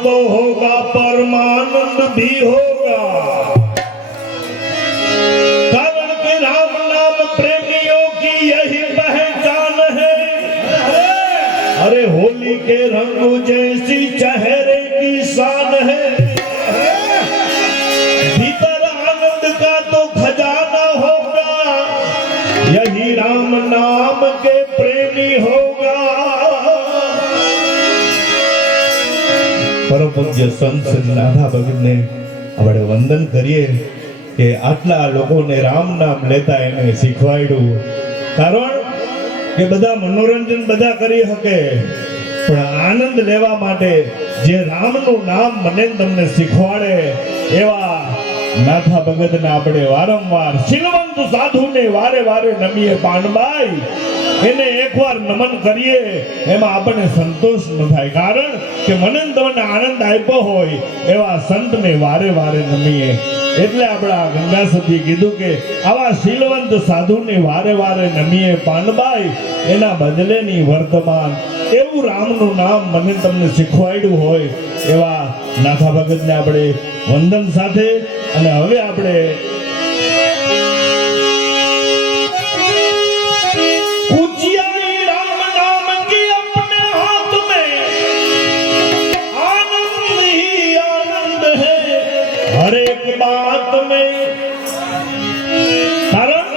तो होगा परमानंद भी होगा। कारण के राम नाम प्रेमियों की यही पहचान है। अरे होली के रंग जैसी चेहरे की शान है। भीतर आनंद का तो खजाना होगा, यही राम नाम के प्रेमी होगा। परम पूज्य संत श्री नाथा भगत ने આપણે વંદન કરીએ કે આટલા લોકોને રામ નામ લેતા એને શીખવાડ્યું। કારણ કે બધા મનોરંજન બધા કરી શકે, પણ આનંદ લેવા માટે જે રામનું નામ મને તમને શીખવાડે એવા નાથા ભગતને આપણે વારંવાર શીલવંત સાધુને વારે વારે નમીએ પાનબાઈ, એને એકવાર નમન કરીએ એમાં આપણને સંતોષ ન થાય। કારણ કે મને તમને આનંદ આપ્યો હોય એવા સંતને વારે વારે નમીએ। એટલે આપણા ગંગા સતી કીધું કે આવા શીલવંત સાધુને વારે વારે નમીએ પાનબાઈ, એના બદલેની વર્તમાન એવું રામનું નામ મને તમને શીખવાડ્યું હોય એવા નાથા ભગતને આપણે વંદન સાથે। અને હવે આપણે हर एक बात में कारण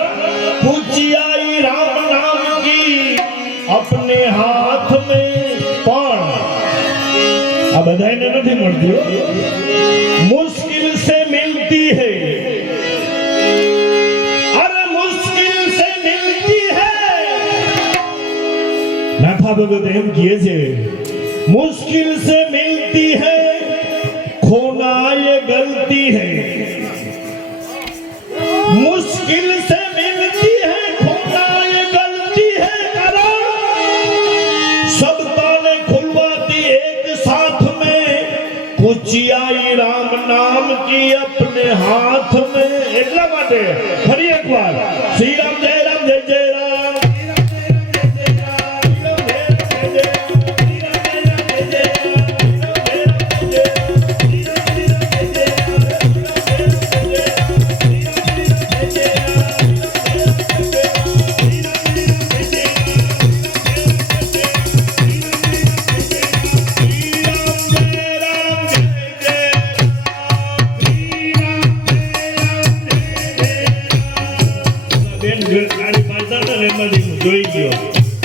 पूजियाई राम नाम की अपने हाथ में। पण आ बधाईने नहीं मिलती, मुश्किल से मिलती है। अरे मुश्किल से मिलती है। नाथा भगत एम किए छे मुश्किल से मिलती है, खोना ये गलती है। मुश्किल से मिलती है, खोना ये गलती है। कारण सब ताले खुलवाती एक साथ में, कुछ आई राम नाम की अपने हाथ में। એટલા માટે ફરી એકવાર શ્રી રામ જય રામ જય જય રામ। જોઈ ગયો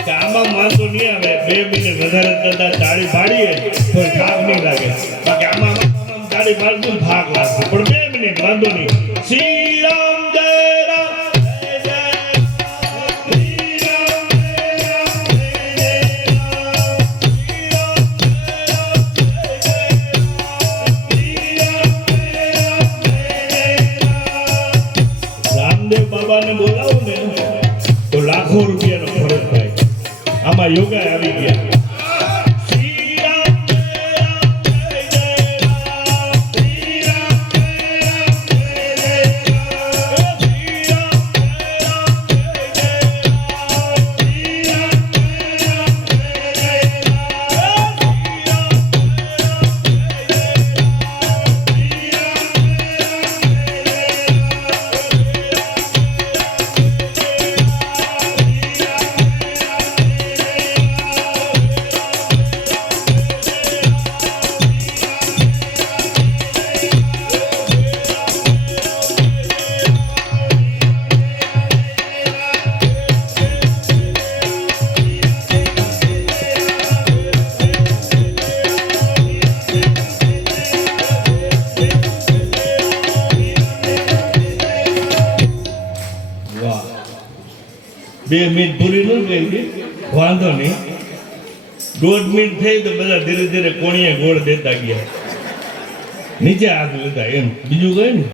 કે આમાં વાંધો નહીં આવે, 2 મિનિટ વધારે કરતા તાળી પાડીએ તો થાક નહીં લાગે। બાકી આમાં તાળી પાડતું થાક લાગશે, પણ 2 મિનિટ વાંધો નહીં। શ્રી રામ જય રામ જય જય શ્રી રામ જય રામ જય જય શ્રી રામ જય રામ જય જય। રામદેવ બાબાને બોલાવો ને તો લાખો રૂપિયાનો ફરક થાય। આમાં યોગા આવી ગયા। શ્રી રામ જય રામ જય જય રામ શ્રી રામ જય રામ જય જય રામ શ્રી રામ જય રામ જય જય રામ શ્રી રામ જય રામ જય જય રામ શ્રી રામ બે મિનિટ પૂરી ન થઈ વાંધો નહીં, 1.5 મિનિટ થઈ તો બધા ધીરે ધીરે કોણીએ ગોળ દેતા ગયા, નીચે હાથ લેતા, એમ બીજું કઈ ને।